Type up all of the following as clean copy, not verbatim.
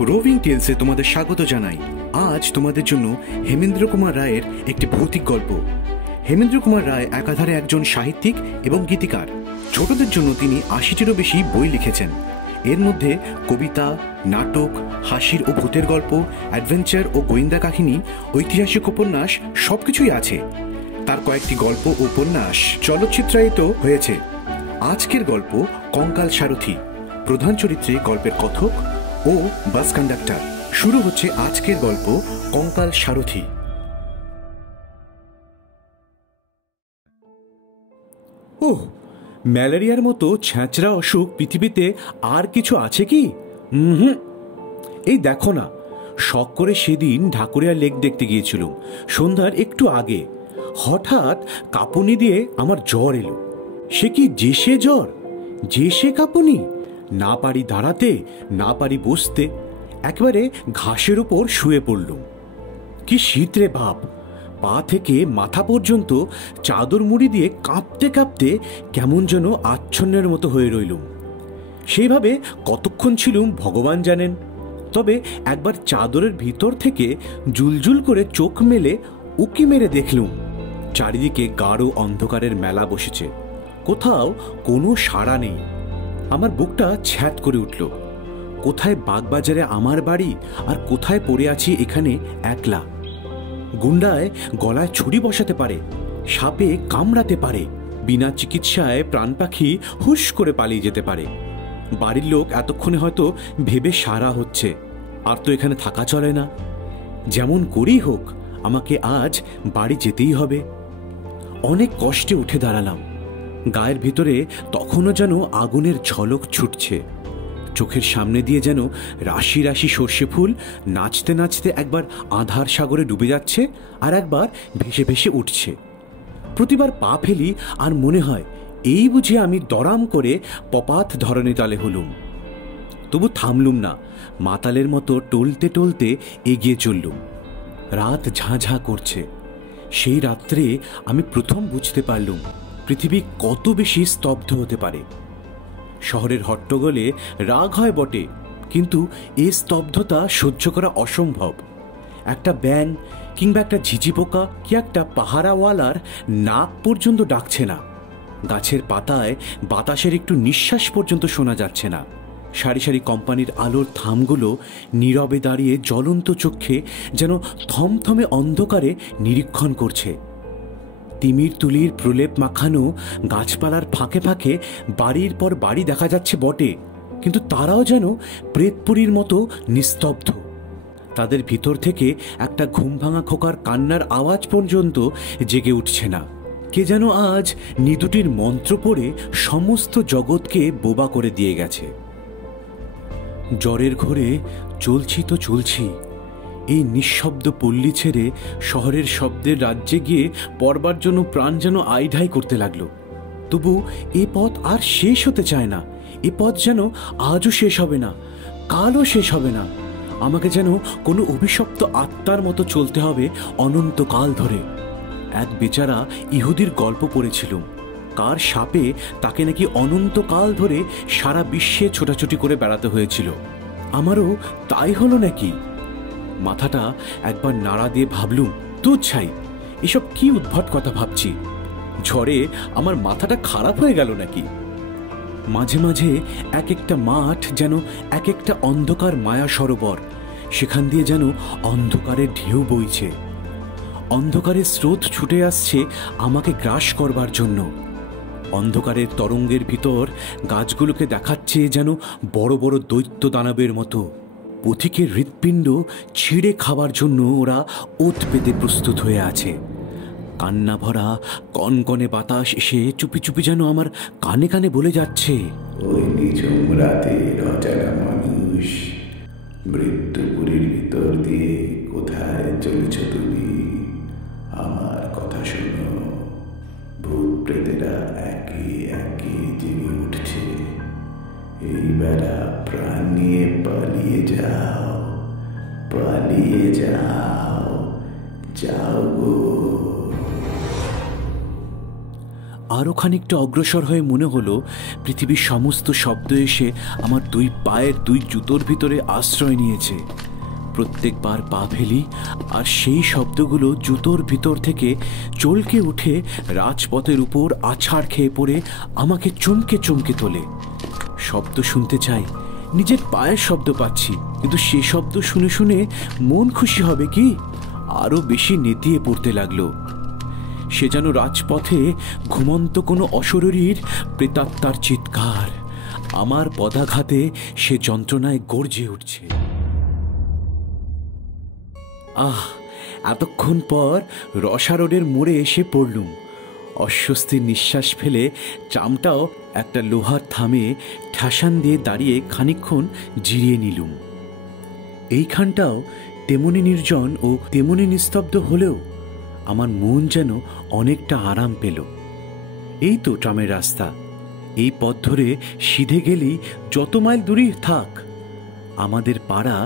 Roving টেলসে তোমাদের স্বাগত জানাই। আজ তোমাদের জন্য হেমেন্দ্র কুমার রায়ের একটি ভৌতিক গল্প। হেমেন্দ্র কুমার রায় একাধারে একজন সাহিত্যিক এবং গীতিকার। ছোটদের জন্য তিনি ৮০টিরও বেশি বই লিখেছেন। এর মধ্যে কবিতা, নাটক, হাসির ও ভূতের গল্প, অ্যাডভেঞ্চার ও গোয়েন্দা কাহিনী, ঐতিহাসিক উপন্যাস সবকিছুই আছে। তার কয়েকটি গল্প ও উপন্যাস চলচ্চিত্রায়িত হয়েছে। আজকের গল্প কঙ্কাল সারথি। প্রধান চরিত্রে গল্পের কথক ও বাস কন্ডাক্টর। শুরু হচ্ছে আজকের গল্প কঙ্কাল সারথি। ওহ, ম্যালেরিয়ার মতো ছ্যাঁচড়া অসুখ পৃথিবীতে আর কিছু আছে কি? এই দেখো না, শখ করে সেদিন ঢাকুরিয়া লেক দেখতে গিয়েছিলাম সন্ধ্যার একটু আগে। হঠাৎ কাঁপুনি দিয়ে আমার জ্বর এলো। সে কি যে সে জ্বর, যে সে কাঁপুনি। না পারি দাঁড়াতে, না পারি বসতে, একেবারে ঘাসের উপর শুয়ে পড়লুম। কি শীত রে বাপ! পা থেকে মাথা পর্যন্ত চাদর মুড়ি দিয়ে কাঁপতে কাঁপতে কেমন যেন আচ্ছন্নের মতো হয়ে রইলুম। সেইভাবে কতক্ষণ ছিলুম ভগবান জানেন। তবে একবার চাদরের ভিতর থেকে জুলজুল করে চোখ মেলে উকি মেরে দেখলুম চারিদিকে গাঢ় অন্ধকারের মেলা বসেছে। কোথাও কোনো সাড়া নেই। আমার বুকটা ছ্যাঁত করে উঠল। কোথায় বাগবাজারে আমার বাড়ি, আর কোথায় পড়ে আছি এখানে একলা। গুন্ডায় গলায় ছুরি বসাতে পারে, সাপে কামড়াতে পারে, বিনা চিকিৎসায় প্রাণ পাখি হুশ করে পালিয়ে যেতে পারে। বাড়ির লোক এতক্ষণে হয়তো ভেবে সারা হচ্ছে, আর তো এখানে থাকা চলে না। যেমন করেই হোক আমাকে আজ বাড়ি যেতেই হবে। অনেক কষ্টে উঠে দাঁড়ালাম। গায়ের ভিতরে তখনও যেন আগুনের ঝলক ছুটছে। চোখের সামনে দিয়ে যেন রাশি রাশি সর্ষে ফুল নাচতে নাচতে একবার আধার সাগরে ডুবে যাচ্ছে, আর একবার ভেসে ভেসে উঠছে। প্রতিবার পা ফেলি আর মনে হয় এই বুঝে আমি দরাম করে পপাত ধরণী তালে হলুম। তবু থামলুম না, মাতালের মতো টলতে টলতে এগিয়ে চললুম। রাত ঝাঁ ঝাঁ করছে। সেই রাত্রে আমি প্রথম বুঝতে পারলুম পৃথিবী কত বেশি স্তব্ধ হতে পারে। শহরের হট্টগোলে রাগ হয় বটে, কিন্তু এই স্তব্ধতা সহ্য করা অসম্ভব। একটা ব্যাঙ কিংবা একটা ঝিঝি পোকা কি একটা পাহারাওয়ালার নাক পর্যন্ত ডাকছে না। গাছের পাতায় বাতাসের একটু নিঃশ্বাস পর্যন্ত শোনা যাচ্ছে না। সারি সারি কোম্পানির আলোর থামগুলো নীরবে দাঁড়িয়ে জ্বলন্ত চক্ষে যেন থমথমে অন্ধকারে নিরীক্ষণ করছে। তিমির তুলির প্রলেপ মাখানো গাছপালার ফাঁকে ফাঁকে বাড়ির পর বাড়ি দেখা যাচ্ছে বটে, কিন্তু তারাও যেন প্রেতপুরীর মতো নিস্তব্ধ। তাদের ভিতর থেকে একটা ঘুম ভাঙা খোকার কান্নার আওয়াজ পর্যন্ত জেগে উঠছে না। কে যেন আজ নিদুটির মন্ত্র পড়ে সমস্ত জগৎকে বোবা করে দিয়ে গেছে। জ্বরের ঘোরে চলছি তো চলছি। এই নিঃশব্দ পল্লী ছেড়ে শহরের শব্দের রাজ্যে গিয়ে পড়বার জন্য প্রাণ যেন আইঢাই করতে লাগলো। তবু এ পথ আর শেষ হতে চায় না। এ পথ যেন আজও শেষ হবে না, কালও শেষ হবে না। আমাকে যেন কোনো অভিশপ্ত আত্মার মতো চলতে হবে অনন্তকাল ধরে। এক বেচারা ইহুদির গল্প পড়েছিলুম। কার সাপে তাকে নাকি অনন্তকাল ধরে সারা বিশ্বে ছোটাছুটি করে বেড়াতে হয়েছিল। আমারও তাই হলো নাকি? মাথাটা একবার নাড়া দিয়ে ভাবলুম, তুই ছাই, এসব কি উদ্ভট কথা ভাবছি। ঝড়ে আমার মাথাটা খারাপ হয়ে গেল নাকি? মাঝে মাঝে এক একটা মাঠ যেন এক একটা অন্ধকার মায়া সরোবর। সেখান দিয়ে যেন অন্ধকারের ঢেউ বইছে। অন্ধকারের স্রোত ছুটে আসছে আমাকে গ্রাস করবার জন্য। অন্ধকারের তরঙ্গের ভিতর গাছগুলোকে দেখাচ্ছে যেন বড় বড় দৈত্য দানবের মতো। পথিকের হৃৎপিণ্ড ছিঁড়ে খাবার জন্য ওরা ওত পেতে প্রস্তুত হয়ে আছে। কান্না ভরা কনকনে বাতাস এসে চুপি চুপি যেন আমার কানে কানে বলে যাচ্ছে, ওই নিঝুম রাতের অজানা মানুষ, মৃত্যুপুরীর ভিতর দিয়ে কোথায় চলেছ তুমি? আমার কথা শোনো। ভূত প্রেতেরা একে একে জেগে উঠছে। এই বেলা প্রাণ নিয়ে পালিয়ে যাও, পালিয়ে যাও, যাও গো। আরও খানিকটা অগ্রসর হয়ে মনে হলো পৃথিবীর সমস্ত শব্দ এসে আমার দুই পায়ের দুই জুতোর ভিতরে আশ্রয় নিয়েছে। প্রত্যেকবার পা ফেলি আর সেই শব্দগুলো জুতোর ভিতর থেকে চলকে উঠে রাজপথের উপর আছাড় খেয়ে পড়ে আমাকে চমকে চমকে তোলে। শব্দ শুনতে চাই, নিজের পায়ের শব্দ পাচ্ছি, কিন্তু সে শব্দ শুনে শুনে মন খুশি হবে কি? আরও বেশি নেতিয়ে পড়তে লাগলো। সে যেন রাজপথে ঘুমন্ত কোনো অশরীরীর প্রেতাত্মার চিৎকার। আমার পদাঘাতে সে যন্ত্রণায় গর্জে উঠছে। এতক্ষণ পর রসা রোডের মোড়ে এসে পড়লুম। অস্বস্তির নিঃশ্বাস ফেলে চামটাও একটা লোহার থামে ঠাসান দিয়ে দাঁড়িয়ে খানিকক্ষণ জিরিয়ে নিলুম। এইখানটাও তেমনি নির্জন ও তেমনি নিস্তব্ধ হলেও আমার মন যেন অনেকটা আরাম পেল। এই তো ট্রামের রাস্তা, এই পথ ধরে সিধে গেলেই যত মাইল দূরেই থাক আমাদের পাড়া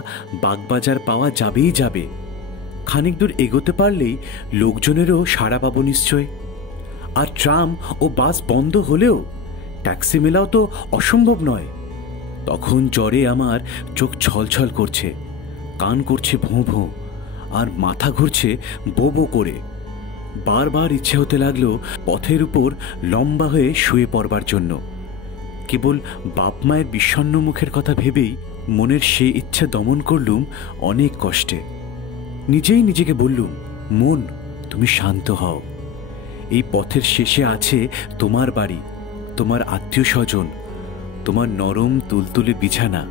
বাগবাজার পাওয়া যাবেই যাবে। খানিক দূর এগোতে পারলেই লোকজনেরও সাড়া পাবো নিশ্চয়। আর ট্রাম ও বাস বন্ধ হলেও ট্যাক্সি মেলাও তো অসম্ভব নয়। তখন জ্বরে আমার চোখ ছলছল করছে, কান করছে ভোঁ ভোঁ, আর মাথা ঘুরছে বো বো করে। বারবার ইচ্ছে হতে লাগলো পথের উপর লম্বা হয়ে শুয়ে পড়বার জন্য। কেবল বাপ মায়ের বিষণ্ণ মুখের কথা ভেবেই মনের সেই ইচ্ছা দমন করলুম অনেক কষ্টে। নিজেই নিজেকে বললুম, মন তুমি শান্ত হও। এই পথের শেষে আছে তোমার বাড়ি, তোমার আত্মীয় স্বজন, তোমার নরম তুলতুলে বিছানা।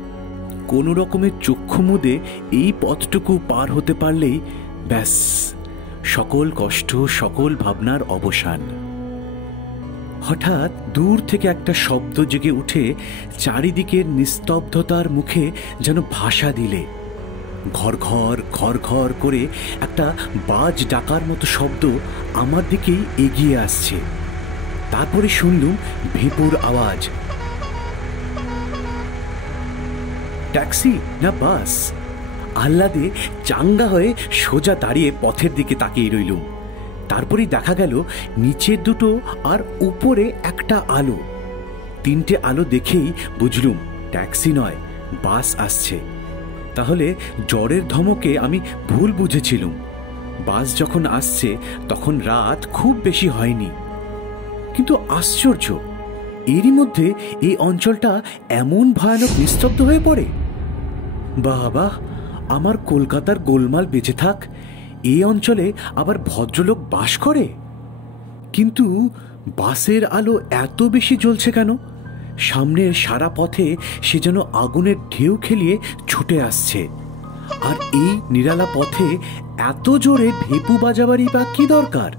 কোনো রকমের চক্ষু মুদে এই পথটুকু পার হতে পারলেই ব্যাস, সকল কষ্ট সকল ভাবনার অবসান। হঠাৎ দূর থেকে একটা শব্দ জেগে উঠে চারিদিকের নিস্তব্ধতার মুখে যেন ভাষা দিলে। ঘর ঘর ঘর ঘর করে একটা বাজ ডাকার মতো শব্দ আমার দিকেই এগিয়ে আসছে। তারপরে শুনলুম ভেঁপুর আওয়াজ। ট্যাক্সি না বাস? আহ্লাদে চাঙ্গা হয়ে সোজা দাঁড়িয়ে পথের দিকে তাকিয়ে রইলুম। তারপরেই দেখা গেল নিচে দুটো আর উপরে একটা আলো। তিনটে আলো দেখেই বুঝলুম ট্যাক্সি নয়, বাস আসছে। তাহলে জ্বরের ধমকে আমি ভুল বুঝেছিলুম। বাস যখন আসছে তখন রাত খুব বেশি হয়নি। কিন্তু আশ্চর্য, এরই মধ্যে এই অঞ্চলটা এমন ভয়ানক নিস্তব্ধ হয়ে পড়ে। বাবা, আমার কলকাতার গোলমাল বেঁচে থাক, এই অঞ্চলে আবার ভদ্রলোক বাস করে। কিন্তু বাসের আলো এত বেশি জ্বলছে কেন? সামনের সারা পথে সে যেন আগুনের ঢেউ খেলিয়ে ছুটে আসছে। আর এই নিরালা পথে এত জোরে ভেপু বাজাবারই বা কি দরকার?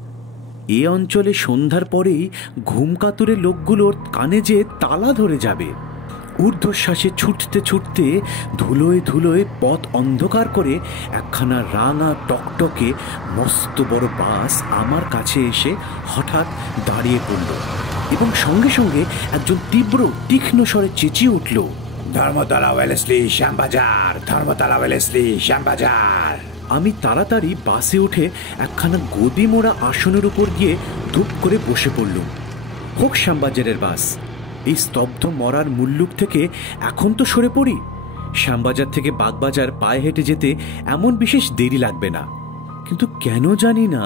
এ অঞ্চলে সন্ধ্যার পরেই ঘুমকাতুরে লোকগুলোর কানে যে তালা ধরে যাবে। ঊর্ধ্বশ্বাসে ছুটতে ছুটতে ধুলোয় ধুলোয় পথ অন্ধকার করে একখানা রাঙা টকটকে মস্ত বড় বাস আমার কাছে এসে হঠাৎ দাঁড়িয়ে পড়ল এবং সঙ্গে সঙ্গে একজন তীব্র তীক্ষ্ণ স্বরে চেঁচিয়ে উঠল, ধর্মতলা ওয়েলেসলি শ্যামবাজার, ধর্মতলা ওয়েলেসলি শ্যামবাজার। আমি তাড়াতাড়ি বাসে উঠে একখানা গদি মোড়া আসনের উপর গিয়ে ধূপ করে বসে পড়লুম। হোক শ্যামবাজারের বাস। এই স্তব্ধ মরার মুল্লুক থেকে এখন তো সরে পড়ি। শ্যামবাজার থেকে বাগবাজার পায়ে হেঁটে যেতে এমন বিশেষ দেরি লাগবে না। কিন্তু কেন জানি না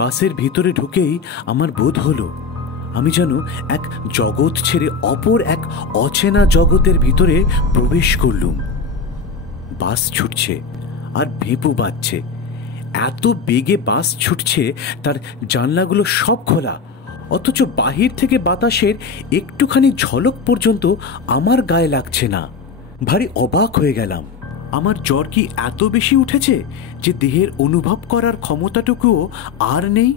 বাসের ভিতরে ঢুকেই আমার বোধ হলো আমি যেন এক জগৎ ছেড়ে অপর এক অচেনা জগতের ভিতরে প্রবেশ করলুম। বাস ছুটছে আর ভেঁপু বাজছে। এত বেগে বাস ছুটছে তার জানলাগুলো সব খোলা, অথচ বাহির থেকে বাতাসের একটুখানি ঝলক পর্যন্ত আমার গায়ে লাগছে না। ভারী অবাক হয়ে গেলাম। আমার জ্বর কি এত বেশি উঠেছে যে দেহের অনুভব করার ক্ষমতাটুকুও আর নেই?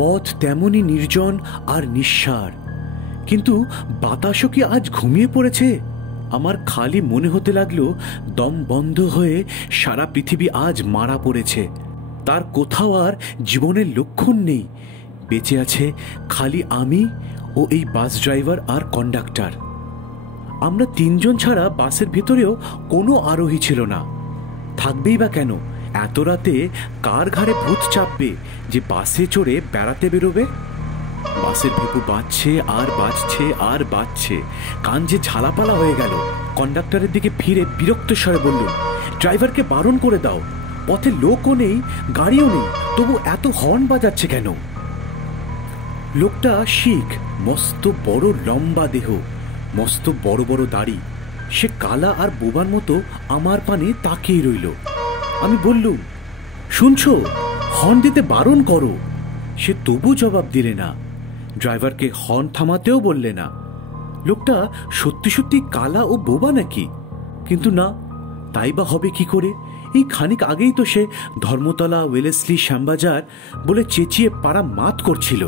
পথ তেমনই নির্জন আর নিঃসার, কিন্তু বাতাসও কি আজ ঘুমিয়ে পড়েছে? আমার খালি মনে হতে লাগলো দম বন্ধ হয়ে সারা পৃথিবী আজ মারা পড়েছে। তার কোথাও আর জীবনের লক্ষণ নেই। বেঁচে আছে খালি আমি ও এই বাস ড্রাইভার আর কন্ডাক্টর। আমরা তিনজন ছাড়া বাসের ভিতরেও কোনো আরোহী ছিল না। থাকবেই বা কেন? এত রাতে কার ঘাড়ে ভূত চাপবে যে বাসে চড়ে বেড়াতে বেরোবে? বাসের ভেপু বাজছে আর বাজছে আর বাজছে, কান যে ঝালাপালা হয়ে গেল। কন্ডাক্টরের দিকে ফিরে বিরক্ত স্বরে বলল, ড্রাইভারকে বারণ করে দাও, পথে লোকও নেই, গাড়িও নেই, তবু এত হর্ন বাজাচ্ছে কেন? লোকটা শিখ, মস্ত বড় লম্বা দেহ, মস্ত বড় বড় দাড়ি। সে কালা আর বোবার মতো আমার পানে তাকিয়ে রইল। আমি বললুম, শুনছো, হর্ন দিতে বারণ করো। সে তবু জবাব দিলে না, ড্রাইভারকে হর্ন থামাতেও বললে না। লোকটা সত্যি সত্যি কালা ও বোবা নাকি? কিন্তু না, তাই বা হবে কি করে? এই খানিক আগেই তো সে ধর্মতলা, ওয়েলেসলি, শ্যামবাজার বলে চেঁচিয়ে পাড়া মাত করছিল।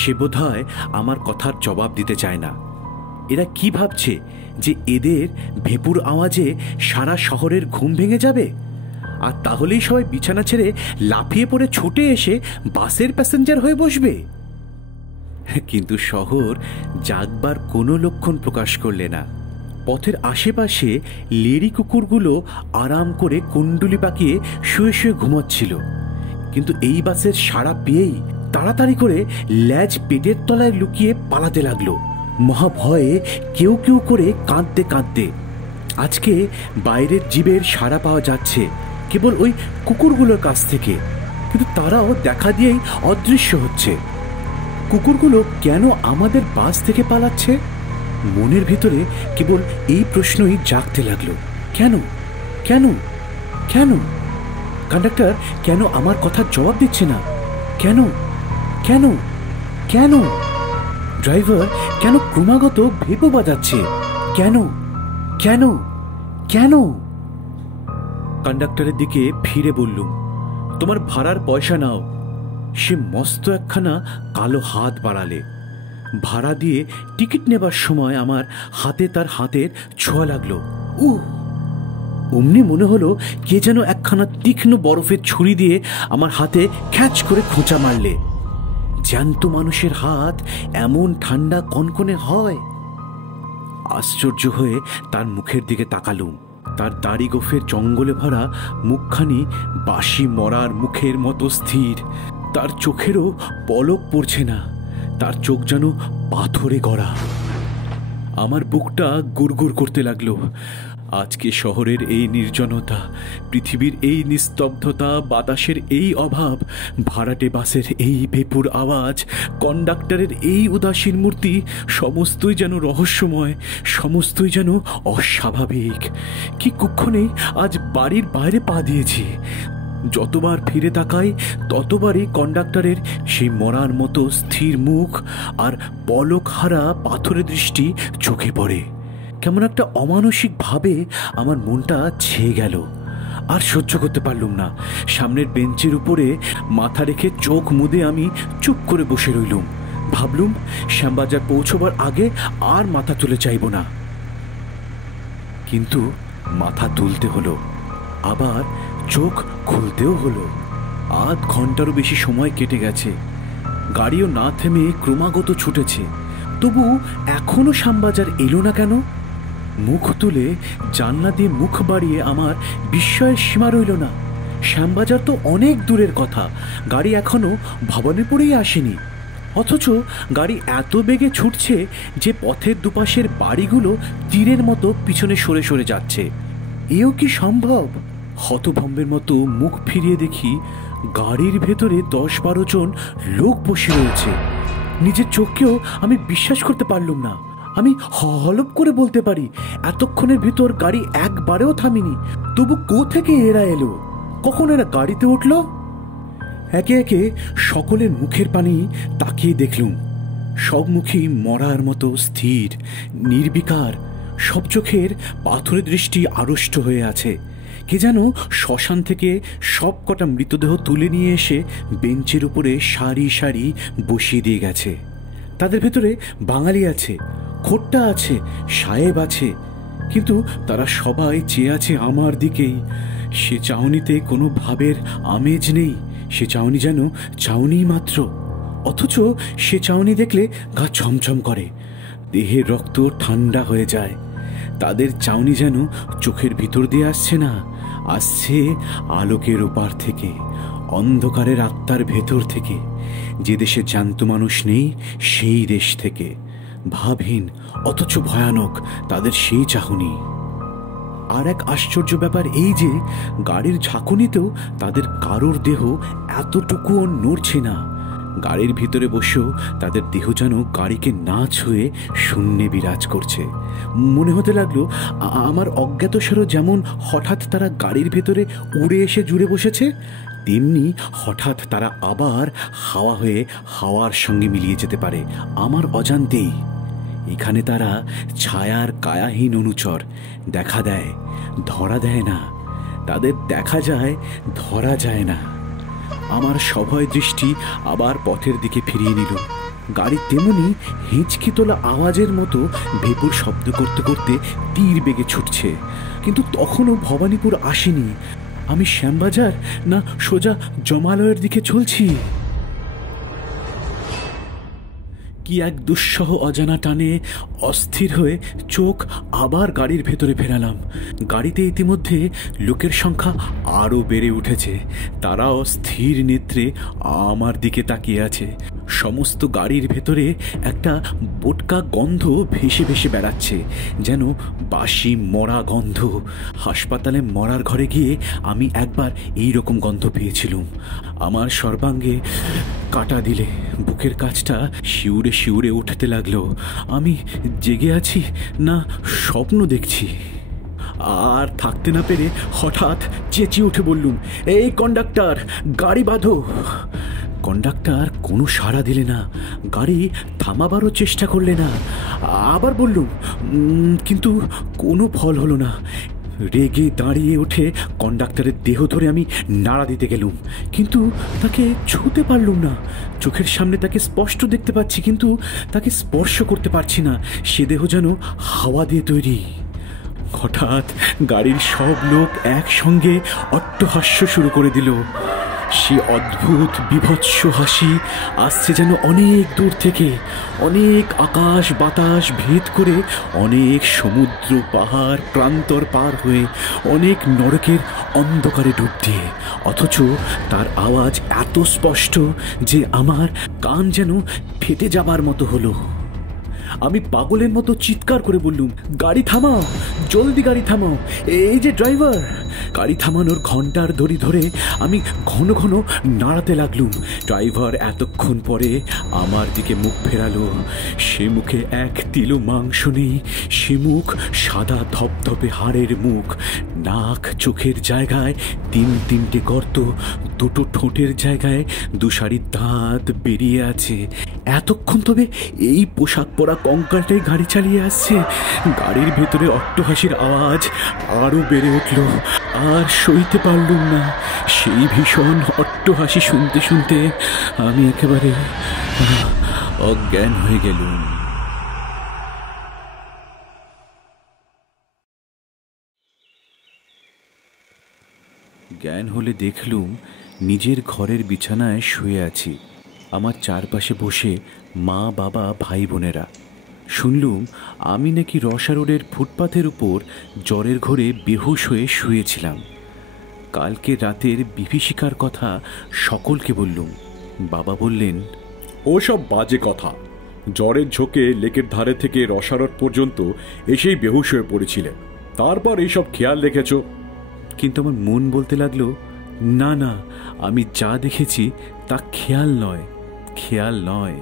সে বোধহয় আমার কথার জবাব দিতে চায় না। এরা কি ভাবছে যে এদের ভেপুর আওয়াজে সারা শহরের ঘুম ভেঙে যাবে, আর তাহলেই সবাই বিছানা ছেড়ে লাফিয়ে পড়ে ছুটে এসে বাসের প্যাসেঞ্জার হয়ে বসবে? কিন্তু শহর জাগবার কোনো লক্ষণ প্রকাশ করলে না। পথের আশেপাশে লেডি কুকুরগুলো আরাম করে কুণ্ডুলি পাকিয়ে শুয়ে শুয়ে ঘুমাচ্ছিল। কিন্তু এই বাসের সাড়া পেয়েই তাড়াতাড়ি করে ল্যাজ পেটের তলায় লুকিয়ে পালাতে লাগলো, মহাভয়ে কেউ কেউ করে কাঁদতে কাঁদতে। আজকে বাইরের জীবের সাড়া পাওয়া যাচ্ছে কেবল ওই কুকুরগুলোর কাছ থেকে, কিন্তু তারাও দেখা দিয়েই অদৃশ্য হচ্ছে। কুকুরগুলো কেন আমাদের বাস থেকে পালাচ্ছে? মনের ভিতরে কেবল এই প্রশ্নই জাগতে লাগলো, কেন কেন কেন? কন্ডাক্টর কেন আমার কথার জবাব দিচ্ছে না? কেন কেন কেন? ড্রাইভার কেন ক্রমাগত ভেপো বাজাচ্ছে? কেন কেন কেন? কন্ডাক্টরের দিকে ফিরে বললুম, তোমার ভাড়ার পয়সা নাও। সে মস্ত একখানা কালো হাত বাড়ালে। ভাড়া দিয়ে টিকিট নেবার সময় আমার হাতে তার হাতের ছোঁয়া লাগলো। অমনি মনে হলো কে যেন একখানা তীক্ষ্ণ বরফের ছুরি দিয়ে আমার হাতে খ্যাচ করে খোঁচা মারলে। জ্যান্ত মানুষের হাত এমন ঠান্ডা কনকনে হয়? আশ্চর্য হয়ে তার মুখের দিকে তাকালুম। তার দাড়ি গোফের জঙ্গলে ভরা মুখখানি বাসি মরার মুখের মতো স্থির। তার চোখেরও পলক পড়ছে না, তার চোখ যেন পাথরে গড়া। আমার বুকটা গুড়গুড় করতে লাগলো। আজকে শহরের এই নির্জনতা, পৃথিবীর এই নিস্তব্ধতা, বাতাসের এই অভাব, ভাড়াটে বাসের এই ভেপুর আওয়াজ, কন্ডাক্টরের এই উদাসীন মূর্তি, সমস্তই যেন রহস্যময়, সমস্তই যেন অস্বাভাবিক। কি কুক্ষণেই আজ বাড়ির বাইরে পা দিয়েছি। যতবার ফিরে তাকাই ততবারই কন্ডাক্টরের সেই মরার মতো স্থির মুখ আর পলক হারা পাথরের দৃষ্টি চোখে পড়ে। কেমন একটা অমানসিক ভাবে আমার মনটা ছেয়ে গেল। আর সহ্য করতে পারলুম না। সামনের বেঞ্চের উপরে মাথা রেখে চোখ মুদে আমি চুপ করে বসে রইলুম। ভাবলুম শ্যামবাজার পৌঁছবার আগে আর মাথা তুলে চাইব না। কিন্তু মাথা তুলতে হলো, আবার চোখ খুলতেও হলো। আধ ঘন্টারও বেশি সময় কেটে গেছে। গাড়িও না থেমে ক্রমাগত ছুটেছে। তবু এখনো শ্যামবাজার এলো না কেন? মুখ তুলে জানলা দিয়ে মুখ বাড়িয়ে আমার বিস্ময়ের সীমা রইল না। শ্যামবাজার তো অনেক দূরের কথা, গাড়ি এখনো ভবানীপুরেই আসেনি। অথচ গাড়ি এত বেগে ছুটছে যে পথের দুপাশের বাড়িগুলো তীরের মতো পিছনে সরে সরে যাচ্ছে। এও কি সম্ভব? হতভম্বের মতো মুখ ফিরিয়ে দেখি গাড়ির ভেতরে 10-12 জন লোক বসে রয়েছে। নিজের চোখকেও আমি বিশ্বাস করতে পারলুম না। আমি হলপ করে বলতে পারি এতক্ষণের ভিতর গাড়ি একবারেও থামিনি। তবু কোত্থেকে এরা এলো? কখন এরা গাড়িতে উঠল? একে একে সকলের মুখের পানি তাকিয়ে দেখলুম। সব মুখেই মরার মতো স্থির, নির্বিকার। সব চোখের পাথরের দৃষ্টি আড়ষ্ট হয়ে আছে। কে যেন শ্মশান থেকে সব কটা মৃতদেহ তুলে নিয়ে এসে বেঞ্চের উপরে সারি সারি বসিয়ে দিয়ে গেছে। তাদের ভেতরে বাঙালি আছে, খোট্টা আছে, সাহেব আছে, কিন্তু তারা সবাই চেয়ে আছে আমার দিকেই। সে চাউনিতে কোনো ভাবের আমেজ নেই। সে চাউনি যেন চাউনি মাত্র। অথচ সে চাউনি দেখলে গা ছমছম করে, দেহের রক্ত ঠান্ডা হয়ে যায়। তাদের চাউনি যেন চোখের ভিতর দিয়ে আসছে না, আসছে আলোকের ওপার থেকে, অন্ধকারের আত্মার ভেতর থেকে। যে দেশে জ্যান্ত মানুষ নেই সেই দেশ থেকে। ভাবহীন অথচ ভয়ানক তাদের সেই চাহনি। আর এক আশ্চর্য ব্যাপার এই যে গাড়ির ঝাঁকুনিতেও তাদের কারোর দেহ এতটুকুও নড়ছে না। গাড়ির ভিতরে বসেও তাদের দেহ যেন গাড়িকে না ছুঁয়ে শূন্যে বিরাজ করছে। মনে হতে লাগলো আমার অজ্ঞাতসারও যেমন হঠাৎ তারা গাড়ির ভেতরে উড়ে এসে জুড়ে বসেছে, তেমনি হঠাৎ তারা আবার হাওয়া হয়ে হাওয়ার সঙ্গে মিলিয়ে যেতে পারে আমার অজান্তেই। এখানে তারা ছায়ার কায়াহীন অনুচর, দেখা দেয় ধরা দেয় না, তাদের দেখা যায় ধরা যায় না। আমার সভয় দৃষ্টি আবার পথের দিকে ফিরিয়ে নিল। গাড়ি তেমনি হিঁচকি তোলা আওয়াজের মতো ভেপুর শব্দ করতে করতে তীর বেগে ছুটছে। কিন্তু তখনও ভবানীপুর আসেনি। আমি শ্যামবাজার না সোজা জমালয়ের দিকে চলছি? কি এক দুঃসহ অজানা টানে অস্থির হয়ে চোখ আবার গাড়ির ভেতরে ফেরালাম। গাড়িতে ইতিমধ্যে লোকের সংখ্যা আরও বেড়ে উঠেছে। তারা অস্থির নেত্রে আমার দিকে তাকিয়ে আছে। সমস্ত গাড়ির ভেতরে একটা বোটকা গন্ধ ভেসে ভেসে বেড়াচ্ছে, যেন বাসি মরা গন্ধ। হাসপাতালে মরার ঘরে গিয়ে আমি একবার এই রকম গন্ধ পেয়েছিলাম। আমার সর্বাঙ্গে কাটা দিলে বুকের কাছটা শিউরে শিউরে উঠতে লাগলো। আমি জেগে আছি না স্বপ্ন দেখছি? আর থাকতে না পেরে হঠাৎ চেঁচিয়ে উঠে বললুম, এই কন্ডাক্টর, গাড়ি বাঁধো। কন্ডাক্টর কোনো সাড়া দিলে না, গাড়ি থামাবারও চেষ্টা করলে না। আবার বললুম, কিন্তু কোনো ফল হলো না। রেগে দাঁড়িয়ে উঠে কন্ডাক্টরের দেহ ধরে আমি নাড়া দিতে গেলুম, কিন্তু তাকে ছুঁতে পারলুম না। চোখের সামনে তাকে স্পষ্ট দেখতে পাচ্ছি, কিন্তু তাকে স্পর্শ করতে পারছি না। সে দেহ যেন হাওয়া দিয়ে তৈরি। হঠাৎ গাড়ির সব লোক একসঙ্গে অট্টহাস্য শুরু করে দিল। সে অদ্ভুত বিভৎস হাসি আসছে যেন অনেক দূর থেকে, অনেক আকাশ বাতাস ভেদ করে, অনেক সমুদ্র পাহাড় প্রান্তর পার হয়ে, অনেক নরকের অন্ধকারে ডুব দিয়ে। অথচ তার আওয়াজ এত স্পষ্ট যে আমার কান যেন ফেটে যাবার মতো হলো। আমি পাগলের মতো চিৎকার করে বললুম, গাড়ি থামাও, জলদি গাড়ি থামাও, এই যে ড্রাইভার। গাড়ি থামানোর ঘন্টার দড়ি ধরে আমি ঘন ঘন নাড়াতে লাগলুম। ড্রাইভার এতক্ষণ পরে আমার দিকে মুখ ফেরালো। সে মুখে এক তিলও মাংস নেই। সে মুখ সাদা ধপধপে হাড়ের মুখ। নাক চোখের জায়গায় তিনটে গর্ত, দুটো ঠোঁটের জায়গায় দুসারি দাঁত বেরিয়ে আছে। এতক্ষণ তবে এই পোশাক পরা কঙ্কালটাই গাড়ি চালিয়ে আসছে। গাড়ির ভেতরে অট্টহাসির আওয়াজ আরো বেড়ে উঠল। আর সইতে পারলুম না। সেই ভীষণ অট্টহাসি শুনতে শুনতে আমি একেবারে অজ্ঞান হয়ে গেলুম। জ্ঞান হলে দেখলুম নিজের ঘরের বিছানায় শুয়ে আছি। আমার চারপাশে বসে মা, বাবা, ভাই বোনেরা। শুনলুম আমি নাকি রসা রোডের ফুটপাথের উপর জ্বরের ঘোরে বেহুশ হয়ে শুয়েছিলাম। কালকে রাতের বিভীষিকার কথা সকলকে বললুম। বাবা বললেন, ওসব বাজে কথা। জ্বরের ঝোঁকে লেকের ধারে থেকে রসা রোড পর্যন্ত এসেই বেহুশ হয়ে পড়েছিলে, তারপর এইসব খেয়াল রেখেছ। কিন্তু আমার মন বলতে লাগলো, না না, আমি যা দেখেছি তা খেয়াল নয়, খেয়াল নয়।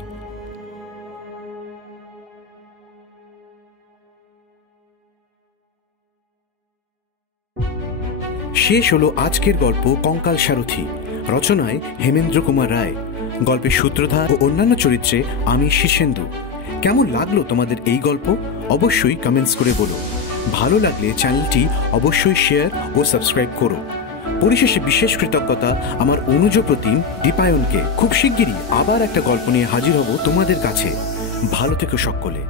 শেষ হলো আজকের গল্প কঙ্কাল সারথি। রচনায় হেমেন্দ্র কুমার রায়, গল্পের সূত্রধার ও অন্যান্য চরিত্রে আমি শীর্ষেন্দু। কেমন লাগলো তোমাদের এই গল্প অবশ্যই কমেন্টস করে বলো। ভালো লাগলে চ্যানেলটি অবশ্যই শেয়ার ও সাবস্ক্রাইব করো। পরিশেষে বিশেষ কৃতজ্ঞতা আমার অনুজ প্রতিম দীপায়নকে। খুব শিগগিরই আবার একটা গল্প নিয়ে হাজির হব তোমাদের কাছে। ভালো থেকো সকলে।